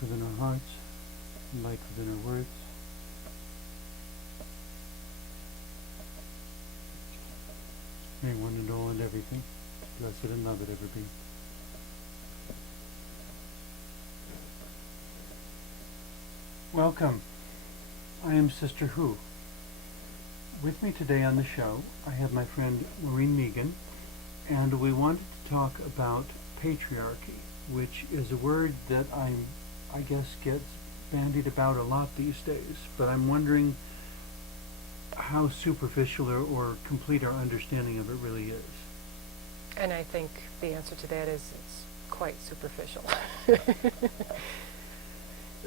truth within our hearts, light within our words. May one and all and everything, blessed and loved ever be. Welcome. I am Sister Who. With me today on the show, I have my friend Maureen Meegan, and we wanted to talk about patriarchy, which is a word that I guess gets bandied about a lot these days, but I'm wondering how superficial or complete our understanding of it really is. And I think the answer to that is it's quite superficial.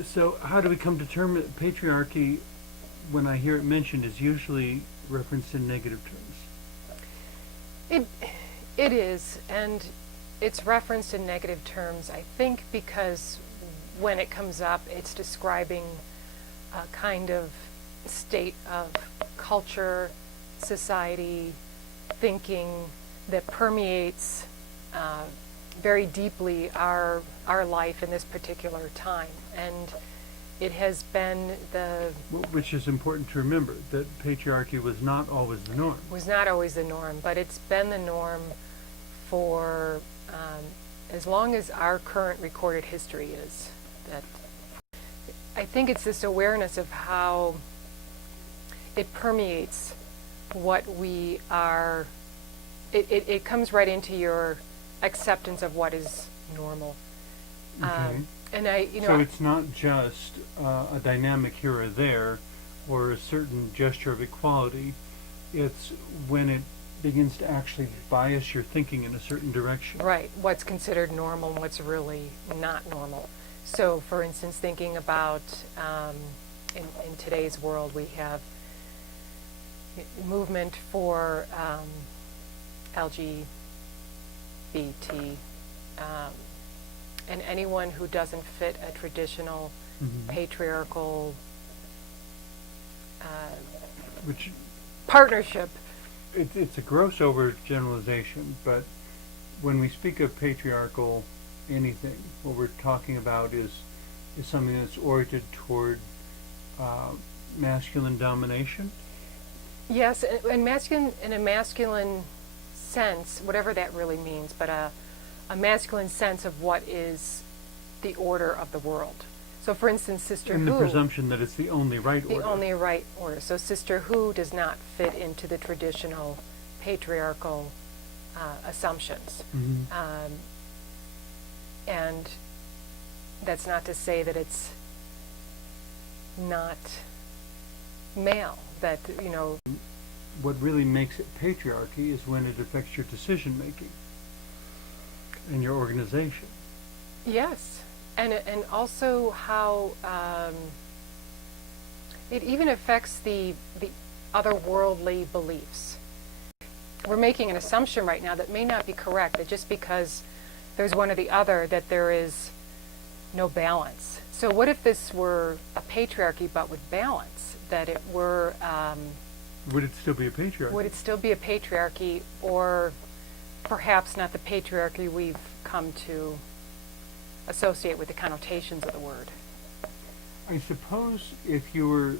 So how do we come to term it? Patriarchy, when I hear it mentioned, is usually referenced in negative terms. It is, and it's referenced in negative terms, I think, because when it comes up, it's describing a kind of state of culture, society, thinking that permeates very deeply our life in this particular time. And it has been Which is important to remember, that patriarchy was not always the norm. Was not always the norm, but it's been the norm for as long as our current recorded history is. That I think it's this awareness of how it permeates what we are. It comes right into your acceptance of what is normal. Okay. And so it's not just a dynamic here or there, or a certain gesture of equality. It's when it begins to actually bias your thinking in a certain direction. Right. What's considered normal and what's really not normal. So, for instance, thinking about in today's world, we have movement for LGBT, and anyone who doesn't fit a traditional patriarchal Which partnership. it's a gross overgeneralization, but when we speak of patriarchal anything, what we're talking about is something that's oriented toward masculine domination. Yes, and masculine in a masculine sense, whatever that really means, but a masculine sense of what is the order of the world. So, for instance, Sister Who. And the presumption that it's the only right order. The only right order. So, Sister Who does not fit into the traditional patriarchal assumptions. And that's not to say that it's not male, that, you know. What really makes it patriarchy is when it affects your decision making and your organization. Yes, and also how it even affects the otherworldly beliefs. We're making an assumption right now that may not be correct, that just because there's one or the other, that there is no balance. So what if this were a patriarchy but with balance, that it were... would it still be a patriarchy? Would it still be a patriarchy, or perhaps not the patriarchy we've come to associate with the connotations of the word? I suppose if you were,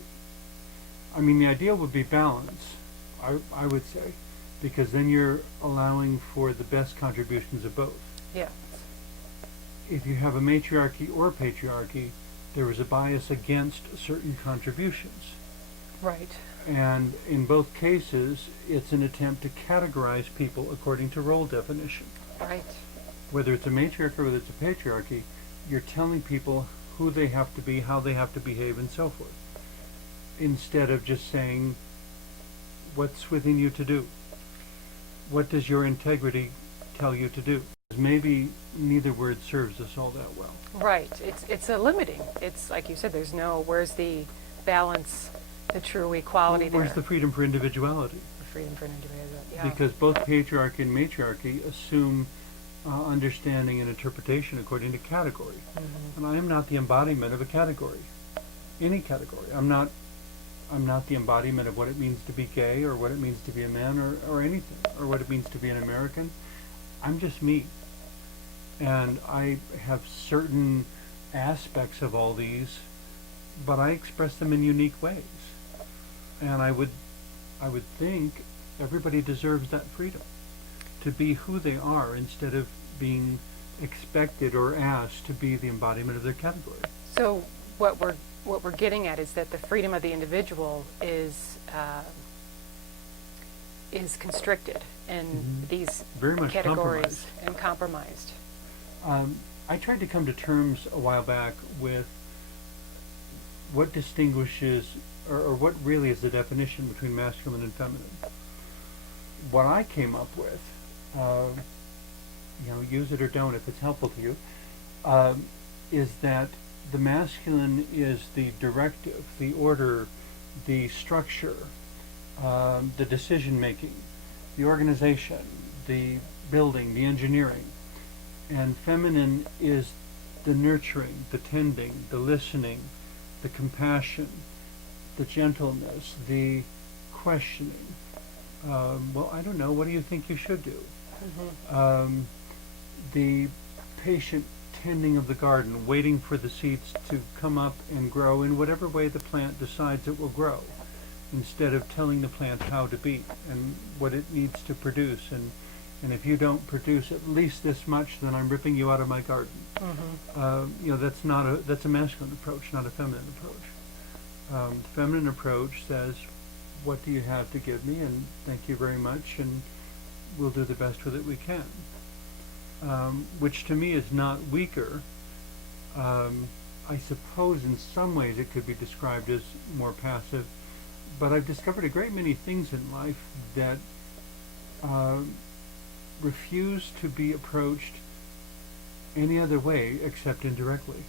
the ideal would be balance, I would say, because then you're allowing for the best contributions of both. Yes. If you have a matriarchy or patriarchy, there is a bias against certain contributions. Right. And in both cases, it's an attempt to categorize people according to role definition. Right. Whether it's a matriarchy or whether it's a patriarchy, you're telling people who they have to be, how they have to behave, and so forth, instead of just saying, what's within you to do? What does your integrity tell you to do? Maybe neither word serves us all that well. Right. It's a limiting. It's like you said, where's the balance, the true equality there? Where's the freedom for individuality? The freedom for individuality, yeah. Because both patriarchy and matriarchy assume understanding and interpretation according to category. And I am not the embodiment of a category, any category. I'm not the embodiment of what it means to be gay, or what it means to be a man, or anything, or what it means to be an American. I'm just me. And I have certain aspects of all these, but I express them in unique ways. And I would think everybody deserves that freedom to be who they are instead of being expected or asked to be the embodiment of their category. So what we're getting at is that the freedom of the individual is constricted in these Very much categories and compromised. I tried to come to terms a while back with what distinguishes, or what really is the definition between masculine and feminine. What I came up with, use it or don't if it's helpful to you, is that the masculine is the directive, the order, the structure, the decision making, the organization, the building, the engineering. And feminine is the nurturing, the tending, the listening, the compassion, the gentleness, the questioning. Well, I don't know, what do you think you should do? The patient tending of the garden, waiting for the seeds to come up and grow in whatever way the plant decides it will grow, instead of telling the plant how to be and what it needs to produce. And if you don't produce at least this much, then I'm ripping you out of my garden. That's a masculine approach, not a feminine approach. The feminine approach says, what do you have to give me, and thank you very much, and we'll do the best with it we can. Which to me is not weaker. I suppose in some ways it could be described as more passive, but I've discovered a great many things in life that refuse to be approached any other way except indirectly.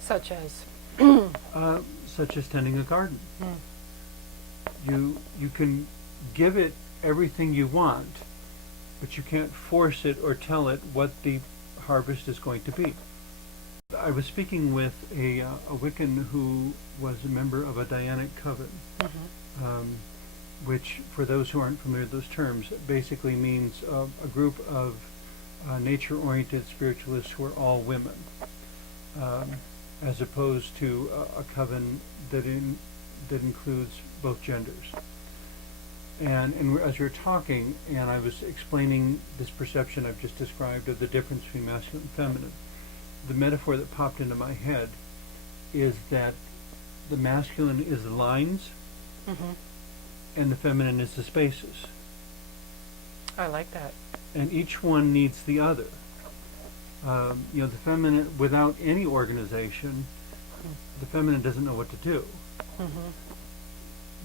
Such as? Such as tending a garden. You can give it everything you want, but you can't force it or tell it what the harvest is going to be. I was speaking with a Wiccan who was a member of a Dianic coven, which, for those who aren't familiar with those terms, basically means a group of nature-oriented spiritualists who are all women, as opposed to a coven that includes both genders. And as we were talking, and I was explaining this perception I've just described of the difference between masculine and feminine, the metaphor that popped into my head is that the masculine is the lines, and the feminine is the spaces. I like that. And each one needs the other. The feminine, without any organization, the feminine doesn't know what to do.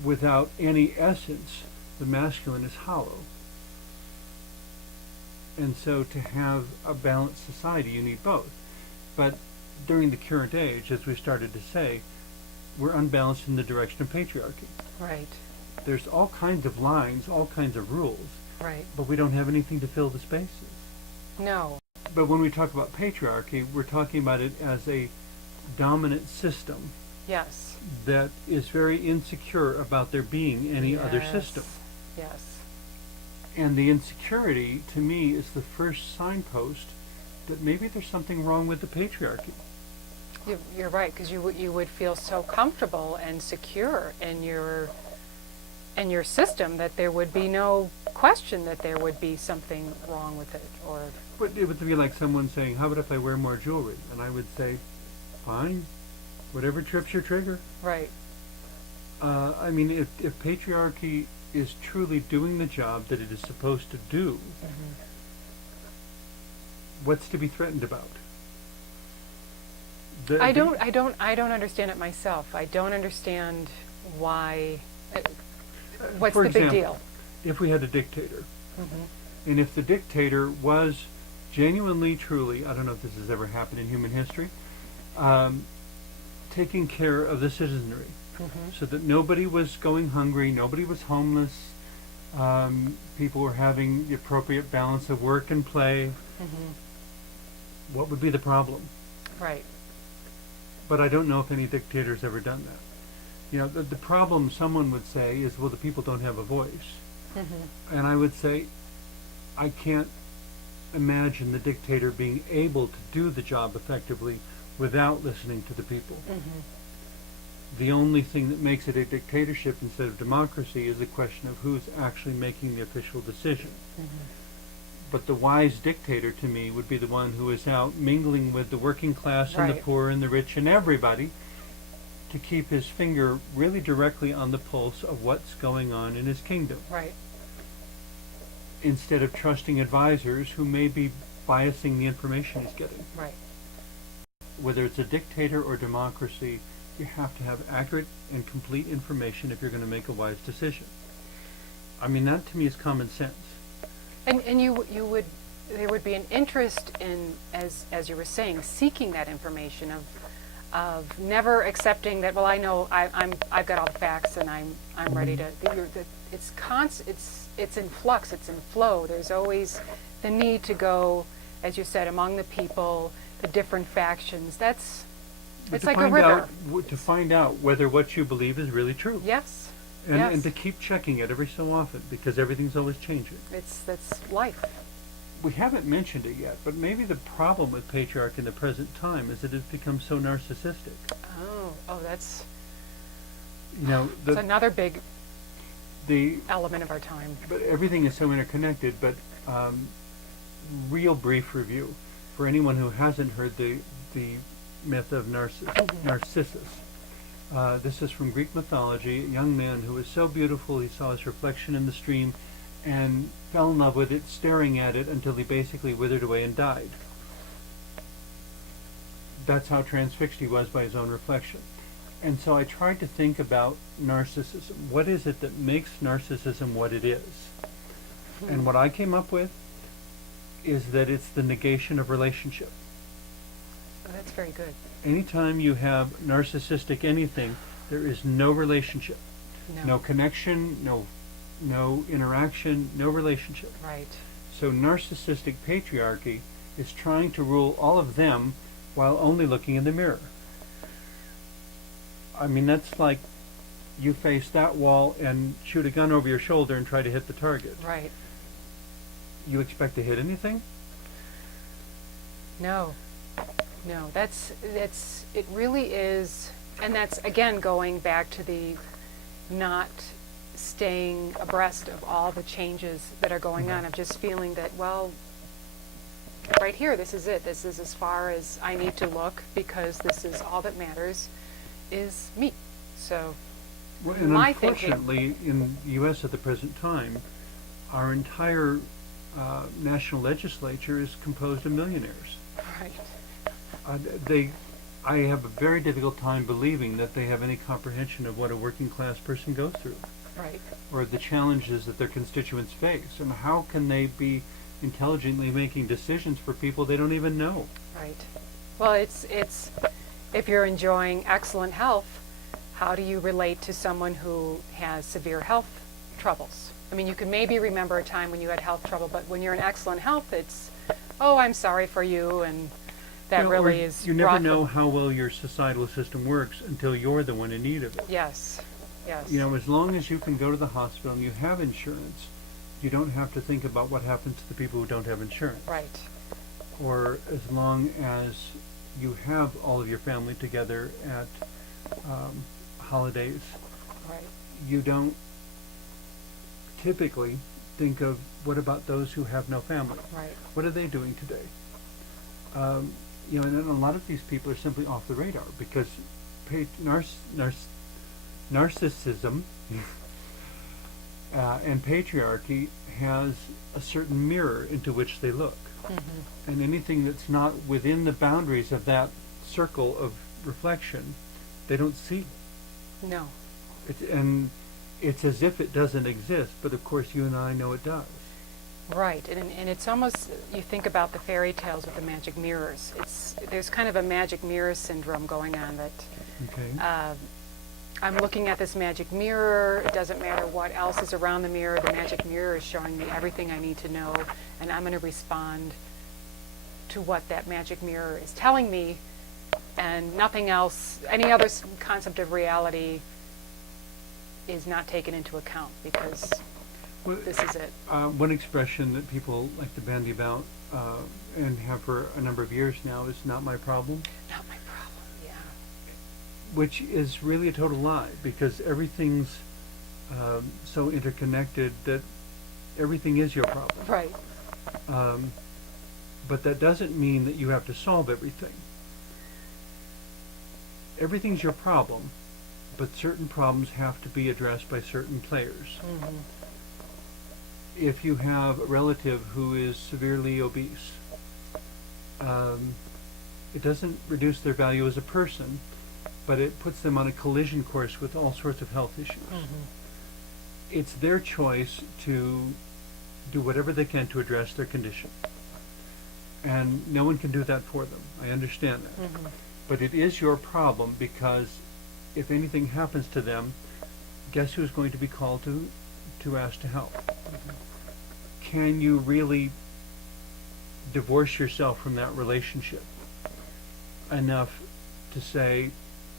Without any essence, the masculine is hollow. And so to have a balanced society, you need both. But during the current age, as we started to say, we're unbalanced in the direction of patriarchy. Right. There's all kinds of lines, all kinds of rules. Right. But we don't have anything to fill the spaces. No. But when we talk about patriarchy, we're talking about it as a dominant system. Yes. That is very insecure about there being any other system. Yes. And the insecurity, to me, is the first signpost that maybe there's something wrong with the patriarchy. You're right, because you would feel so comfortable and secure in your system that there would be no question that there would be something wrong with it, or. But it would be like someone saying, "How about if I wear more jewelry?" And I would say, "Fine, whatever trips your trigger." Right. I mean, if patriarchy is truly doing the job that it is supposed to do, what's to be threatened about? I don't understand it myself. I don't understand why. What's For the example, big deal? If we had a dictator, and if the dictator was genuinely, truly, I don't know if this has ever happened in human history, taking care of the citizenry, so that nobody was going hungry, nobody was homeless, people were having the appropriate balance of work and play, what would be the problem? Right. But I don't know if any dictator's ever done that. The problem, someone would say, is, well, the people don't have a voice. And I would say, I can't imagine the dictator being able to do the job effectively without listening to the people. Mm-hmm. The only thing that makes it a dictatorship instead of democracy is the question of who's actually making the official decision. Mm-hmm. But the wise dictator to me would be the one who is out mingling with the working class and the Right. poor and the rich and everybody to keep his finger really directly on the pulse of what's going on in his kingdom, Right. instead of trusting advisors who may be biasing the information he's getting. Right. Whether it's a dictator or democracy, you have to have accurate and complete information if you're going to make a wise decision. I mean, that to me is common sense. And you would, there would be an interest in, as you were saying, seeking that information of never accepting that, well, I know I've got all the facts and I'm ready to. It's in flux. It's in flow. There's always the need to go, as you said, among the people, the different factions. It's like a river. To find out whether what you believe is really true. Yes. And to keep checking it every so often, because everything's always changing. That's life. We haven't mentioned it yet, but maybe the problem with patriarchy in the present time is that it's become so narcissistic. Oh, that's It's another big the element of our time. But everything is so interconnected. But real brief review for anyone who hasn't heard the myth of Narcissus. This is from Greek mythology. A young man who was so beautiful he saw his reflection in the stream and fell in love with it, staring at it until he basically withered away and died. That's how transfixed he was by his own reflection. And so I tried to think about narcissism. What is it that makes narcissism what it is? And what I came up with is that it's the negation of relationship. Oh, that's very good. Anytime you have narcissistic anything, there is no relationship. No connection, no interaction, no relationship. Right. So narcissistic patriarchy is trying to rule all of them while only looking in the mirror. I mean, that's like you face that wall and shoot a gun over your shoulder and try to hit the target. Right. You expect to hit anything? No. It really is, and that's again going back to the not staying abreast of all the changes that are going on, of just feeling that, well, right here, this is it. This is as far as I need to look, because this is all that matters is me. So Well, and my unfortunately, in the U.S. at the present time, our entire national legislature is composed of millionaires. Right. I have a very difficult time believing that they have any comprehension of what a working class person goes through, Right. or the challenges that their constituents face, and how can they be intelligently making decisions for people they don't even know? Right. Well, it's if you're enjoying excellent health, how do you relate to someone who has severe health troubles? I mean, you can maybe remember a time when you had health trouble, but when you're in excellent health, it's, oh, I'm sorry for you, and that Well, really or is. You never rough. know how well your societal system works until you're the one in need of it. Yes. Yes. As long as you can go to the hospital and you have insurance, you don't have to think about what happens to the people who don't have insurance. Right. Or as long as you have all of your family together at holidays, Right. you don't typically think of what about those who have no family? Right. What are they doing today? And a lot of these people are simply off the radar because narcissism and patriarchy has a certain mirror into which they look. Mm-hmm. And anything that's not within the boundaries of that circle of reflection, they don't see. No. It's as if it doesn't exist, but of course you and I know it does. Right, and it's almost, you think about the fairy tales with the magic mirrors. There's kind of a magic mirror syndrome going on that Okay. I'm looking at this magic mirror. It doesn't matter what else is around the mirror. The magic mirror is showing me everything I need to know, and I'm going to respond to what that magic mirror is telling me, and nothing else, any other concept of reality is not taken into account, because Well, this is it. One expression that people like to bandy about and have for a number of years now is "not my problem," Not my problem. Yeah. which is really a total lie, because everything's so interconnected that everything is your problem. Right. But that doesn't mean that you have to solve everything. Everything's your problem, but certain problems have to be addressed by certain players. Mm-hmm. If you have a relative who is severely obese, it doesn't reduce their value as a person, but it puts them on a collision course with all sorts of health issues. Mm-hmm. It's their choice to do whatever they can to address their condition. And no one can do that for them. I understand that. Mm-hmm. But it is your problem, because if anything happens to them, guess who's going to be called to ask to help? Mm-hmm. Can you really divorce yourself from that relationship enough to say,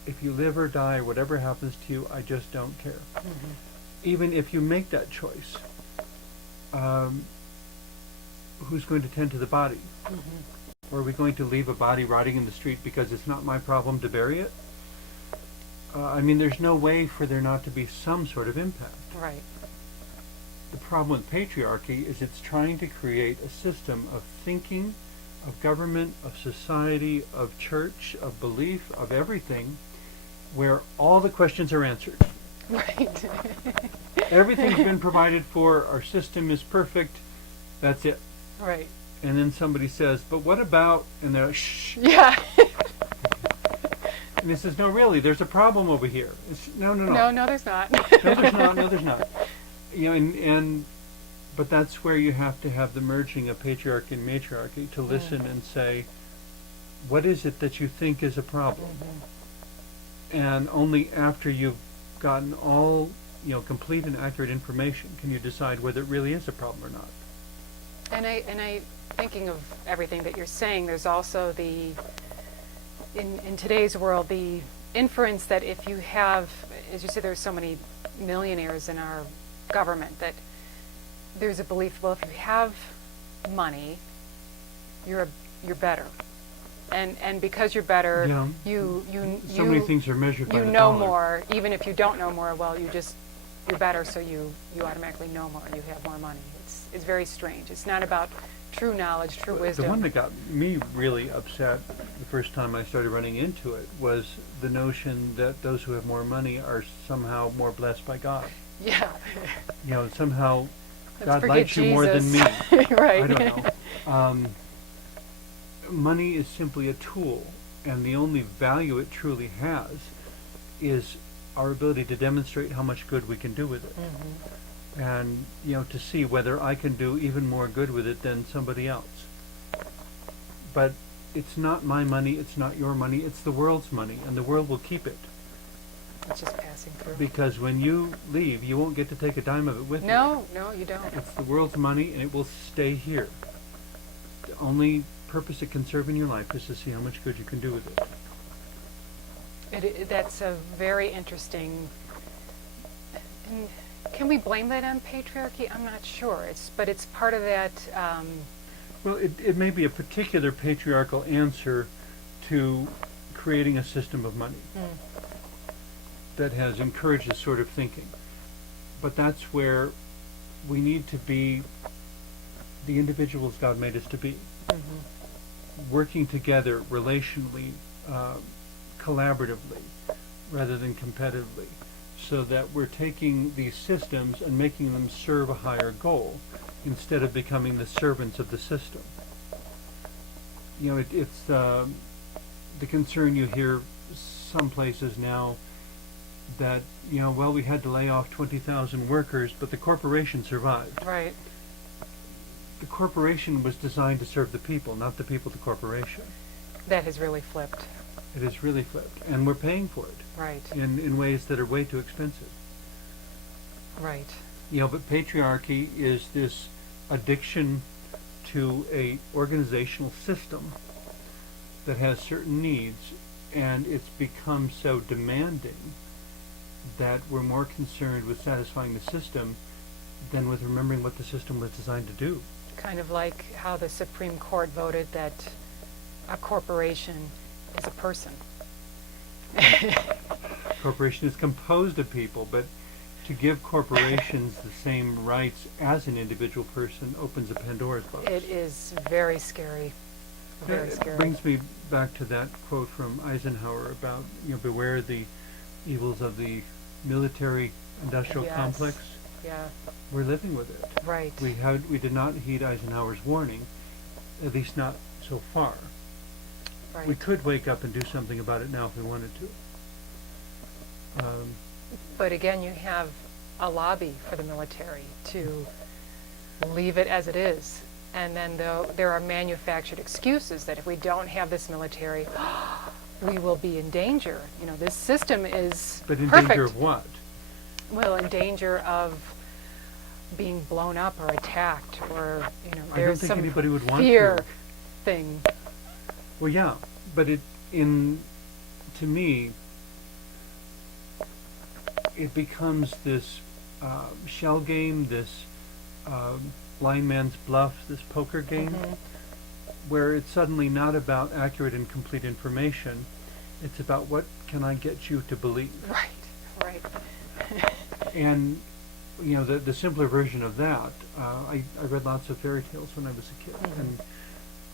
if you live or die or whatever happens to you, I just don't care? Mm-hmm. Even if you make that choice, who's going to tend to the body? Mm-hmm. Or are we going to leave a body rotting in the street because it's not my problem to bury it? I mean, there's no way for there not to be some sort of impact. Right. The problem with patriarchy is it's trying to create a system of thinking, of government, of society, of church, of belief, of everything, where all the questions are answered. Right. Everything's been provided for, our system is perfect, that's it. Right. And then somebody says, but what about, and they're, shh. Yeah. And he says, no, really, there's a problem over here. No. No, there's not. No, there's not. You know, but that's where you have to have the merging of patriarchy and matriarchy to listen and say, what is it that you think is a problem? Mm-hmm. And only after you've gotten all, complete and accurate information can you decide whether it really is a problem or not. And I thinking of everything that you're saying, there's also in today's world, the inference that if you have, as you said, there's so many millionaires in our government, that there's a belief, well, if you have money, you're better. And because you're better, Yeah. you So many things are measured by you the know dollar. more, even if you don't know more, well, you're better, so you automatically know more, you have more money. It's very strange. It's not about true knowledge, true wisdom. The one that got me really upset the first time I started running into it was the notion that those who have more money are somehow more blessed by God. Yeah. Somehow Let's God forget likes you more than me. Jesus. Right. I don't know. Money is simply a tool, and the only value it truly has is our ability to demonstrate how much good we can do with it. Mm-hmm. And, to see whether I can do even more good with it than somebody else. But it's not my money, it's not your money, it's the world's money, and the world will keep it. It's just passing through. Because when you leave, you won't get to take a dime of it with you. No, you don't. It's the world's money, and it will stay here. The only purpose it can serve in your life is to see how much good you can do with it. That's a very interesting. And can we blame that on patriarchy? I'm not sure. But it's part of that. Well, it may be a particular patriarchal answer to creating a system of money that has encouraged this sort of thinking. But that's where we need to be the individuals God made us to be. Mm-hmm. Working together relationally, collaboratively, rather than competitively, so that we're taking these systems and making them serve a higher goal instead of becoming the servants of the system. It's the concern you hear some places now that, we had to lay off 20,000 workers, but the corporation survived. Right. The corporation was designed to serve the people, not the people the corporation. That has really flipped. It has really flipped, and we're paying for it. Right. In ways that are way too expensive. Right. But patriarchy is this addiction to a organizational system that has certain needs, and it's become so demanding that we're more concerned with satisfying the system than with remembering what the system was designed to do. Kind of like how the Supreme Court voted that a corporation is a person. Corporation is composed of people, but to give corporations the same rights as an individual person opens a Pandora's box. It is very scary. Very scary. It brings me back to that quote from Eisenhower about, beware the evils of the military-industrial Yes. complex. Yeah, We're living with it. right. We did not heed Eisenhower's warning, at least not so far. Right. We could wake up and do something about it now if we wanted to. But again, you have a lobby for the military to leave it as it is. And then there are manufactured excuses that if we don't have this military, we will be in danger. This system is But in perfect. danger of what? Well, in danger of being blown up or attacked, or I don't there's think some anybody would want fear to. thing. Well, yeah, but to me, it becomes this shell game, this blind man's bluff, this poker game, where it's suddenly not about accurate and complete information. It's about what can I get you to believe. Right. And the simpler version of that, I read lots of fairy tales when I was a kid,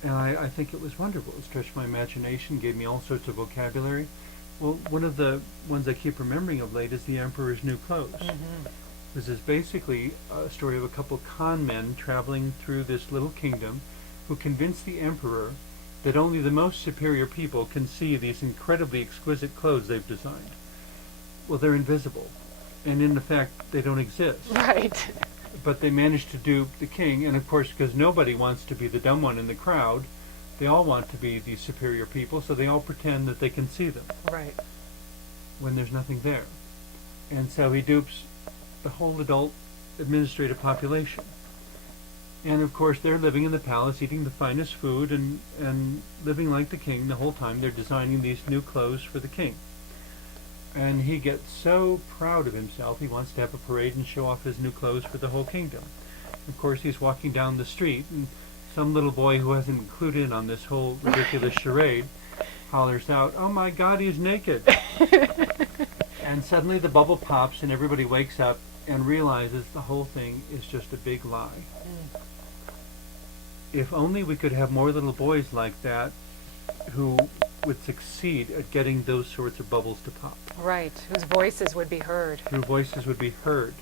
and I think it was wonderful. It stretched my imagination, gave me all sorts of vocabulary. Well, one of the ones I keep remembering of late is The Emperor's New Clothes. This is basically a story of a couple con men traveling through this little kingdom who convince the emperor that only the most superior people can see these incredibly exquisite clothes they've designed. Well, they're invisible, and in effect, they don't exist. Right. But they manage to dupe the king, and of course, because nobody wants to be the dumb one in the crowd, they all want to be the superior people, so they all pretend that they can see them Right. when there's nothing there. And so he dupes the whole adult administrative population. And of course, they're living in the palace, eating the finest food, and living like the king the whole time. They're designing these new clothes for the king. And he gets so proud of himself, he wants to have a parade and show off his new clothes for the whole kingdom. Of course, he's walking down the street, and some little boy who hasn't been clued in on this whole ridiculous charade hollers out, "Oh my God, he's naked!" And suddenly the bubble pops, and everybody wakes up and realizes the whole thing is just a big lie. If only we could have more little boys like that who would succeed at getting those sorts of bubbles to pop. Right. Whose voices would be heard. Whose voices would be heard.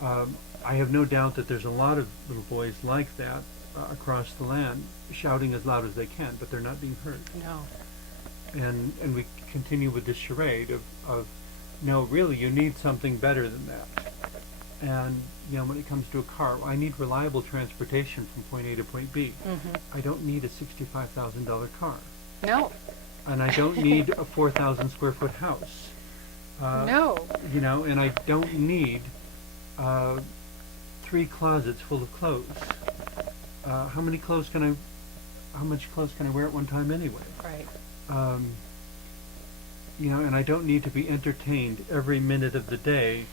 I have no doubt that there's a lot of little boys like that across the land shouting as loud as they can, but they're not being heard. No. And we continue with this charade of no, really, you need something better than that. And when it comes to a car, I need reliable transportation from point A to point B. I don't need a $65,000 car. No. And I don't need a 4,000 square foot house. No. And I don't need 3 closets full of clothes. How much clothes can I wear at one time anyway? Right. And I don't need to be entertained every minute of the day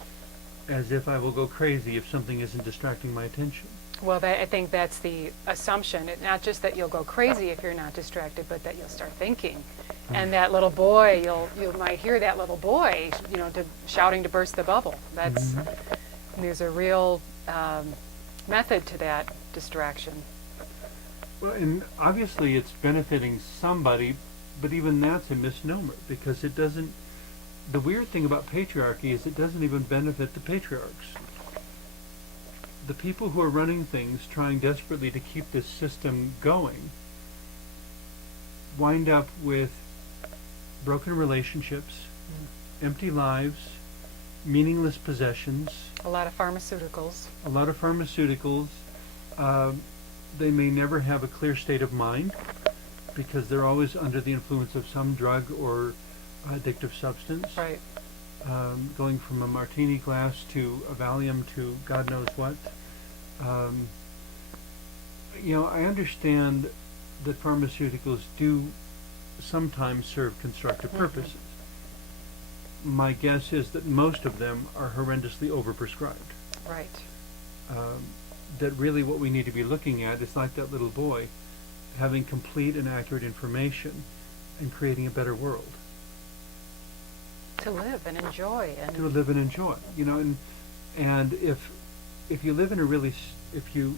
as if I will go crazy if something isn't distracting my attention. Well, I think that's the assumption. Not just that you'll go crazy if you're not distracted, but that you'll start thinking. And that little boy, you might hear that little boy, shouting to burst the bubble. There's a real method to that distraction. Well, and obviously it's benefiting somebody, but even that's a misnomer, because it doesn't. The weird thing about patriarchy is it doesn't even benefit the patriarchs. The people who are running things, trying desperately to keep this system going, wind up with broken relationships, empty lives, meaningless possessions. A lot of pharmaceuticals. They may never have a clear state of mind because they're always under the influence of some drug or addictive substance. Right. Going from a martini glass to a Valium to God knows what. I understand that pharmaceuticals do sometimes serve constructive purposes. My guess is that most of them are horrendously overprescribed. Right. that really what we need to be looking at is like that little boy, having complete and accurate information and creating a better world. To live and enjoy. To live and enjoy, you know, and if you live in a really, if you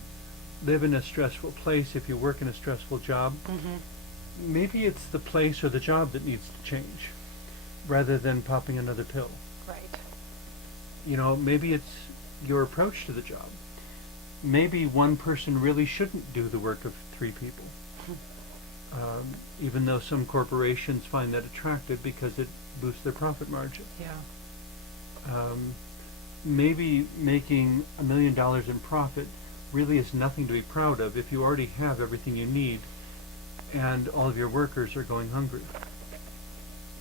live in a stressful place, if you work in a stressful job, maybe it's the place or the job that needs to change, rather than popping another pill. Right. You know, maybe it's your approach to the job. Maybe one person really shouldn't do the work of 3 people, even though some corporations find that attractive because it boosts their profit margin. Yeah. Maybe making $1 million in profit really is nothing to be proud of if you already have everything you need and all of your workers are going hungry,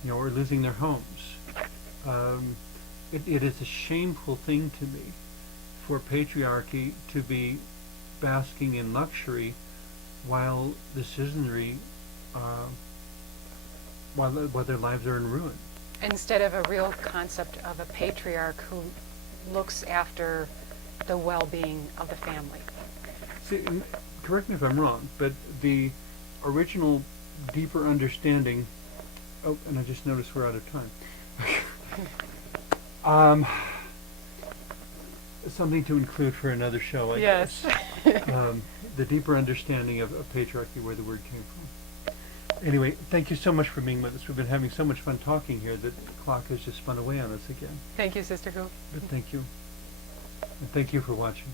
you know, or losing their homes. It is a shameful thing to me for patriarchy to be basking in luxury while the citizenry, while their lives are in ruin. Instead of a real concept of a patriarch who looks after the well-being of the family. See, correct me if I'm wrong, but the original deeper understanding, oh, and I just noticed we're out of time. Something to include for another show, I Yes. guess. The deeper understanding of patriarchy, where the word came from. Anyway, thank you so much for being with us. We've been having so much fun talking here that the clock has just spun away on us again. Thank you, Sister Who. But thank you. And thank you for watching.